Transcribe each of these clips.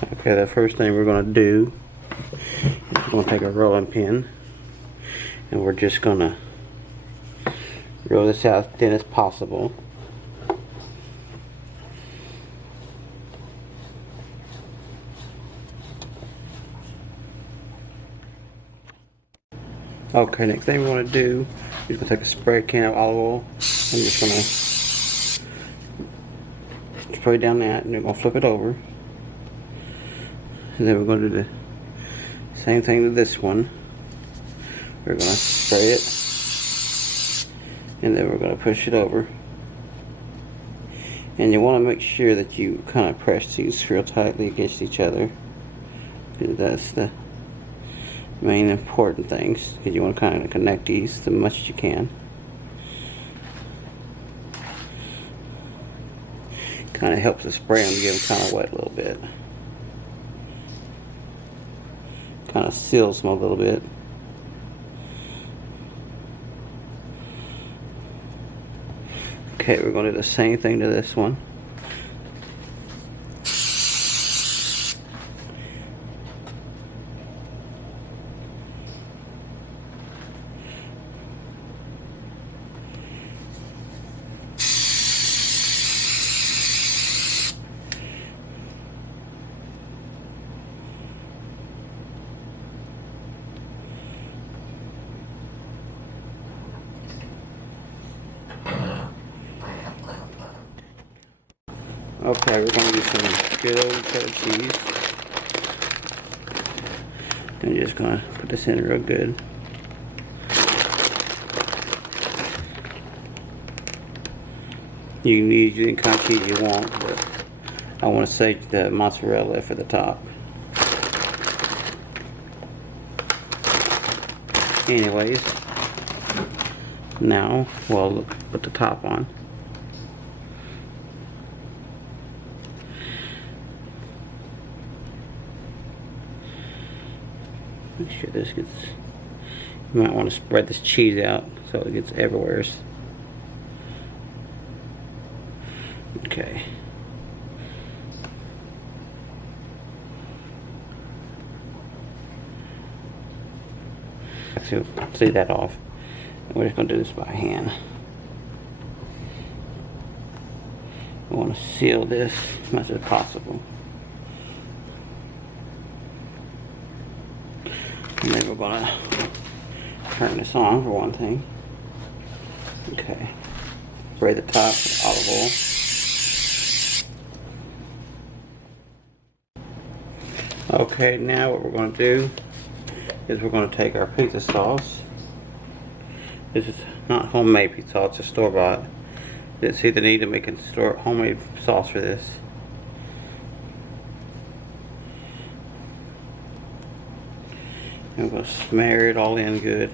Okay, the first thing we're going to do is we're going to take a rolling pin and we're just going to roll this out as thin as possible. Okay, next thing we want to do is going to take a spray can of olive oil. I'm just going to spray down that, and we're going to flip it over. And then we're going to do the same thing to this one. We're going to spray it, and then we're going to push it over. And you want to make sure that you kind of press these real tightly against each other. That's the main important things, because you want to kind of connect these as much as you can. Kind of helps to spray them, get them kind of wet a little bit. Kind of seals them a little bit. Okay, we're going to do the same thing to this one. Okay, we're going to use some good old cheddar cheese. And just going to put this in real good. You can use any kind of cheese you want, but I want to save the mozzarella for the top. Anyways, now we'll put the top on. Make sure this gets, you might want to spread this cheese out so it gets everywhere. Okay. So see that off. We're just going to do this by hand. We want to seal this as much as possible. And then we're going to turn this on for one thing. Okay. Spray the top with olive oil. Okay, now what we're going to do is we're going to take our pizza sauce. This is not homemade pizza sauce, it's store-bought. Didn't see the need to make a homemade sauce for this. I'm going to smear it all in good.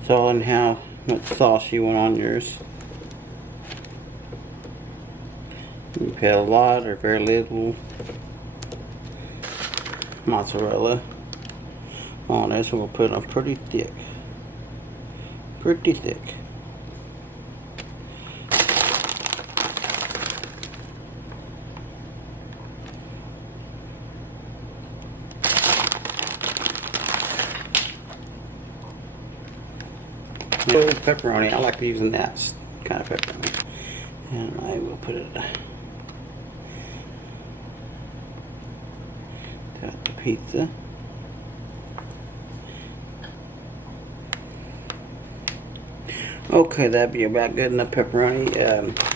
It's all in how much sauce you want on yours. You can put a lot or very little mozzarella on this. We'll put it on pretty thick. Pretty thick. Pepperoni, I like using that kind of pepperoni, and I will put it at the pizza. Okay, that'd be about good enough pepperoni.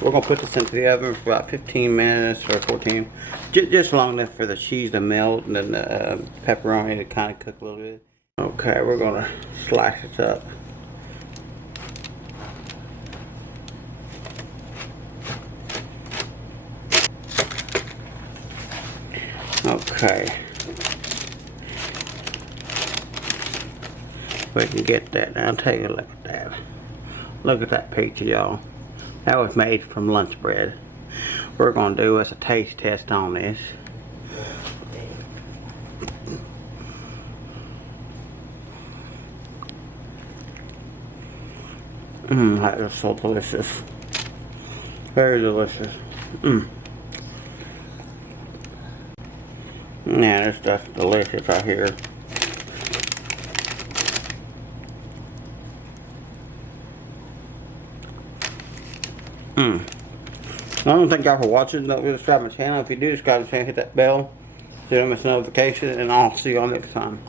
We're gonna put this into the oven for about 15 minutes or 14, just long enough for the cheese to melt and then the pepperoni to kind of cook a little bit. Okay, we're gonna slice it up. Okay, we can get that now. Take a look at that. Look at that pizza, y'all. That was made from Lunchbread. We're gonna do us a taste test on this. That is so delicious. Very delicious. Man, this stuff's delicious right here. I want to thank y'all for watching. Don't forget to subscribe to my channel. If you do, subscribe to my channel, hit that bell so you don't miss a notification, and I'll see y'all next time.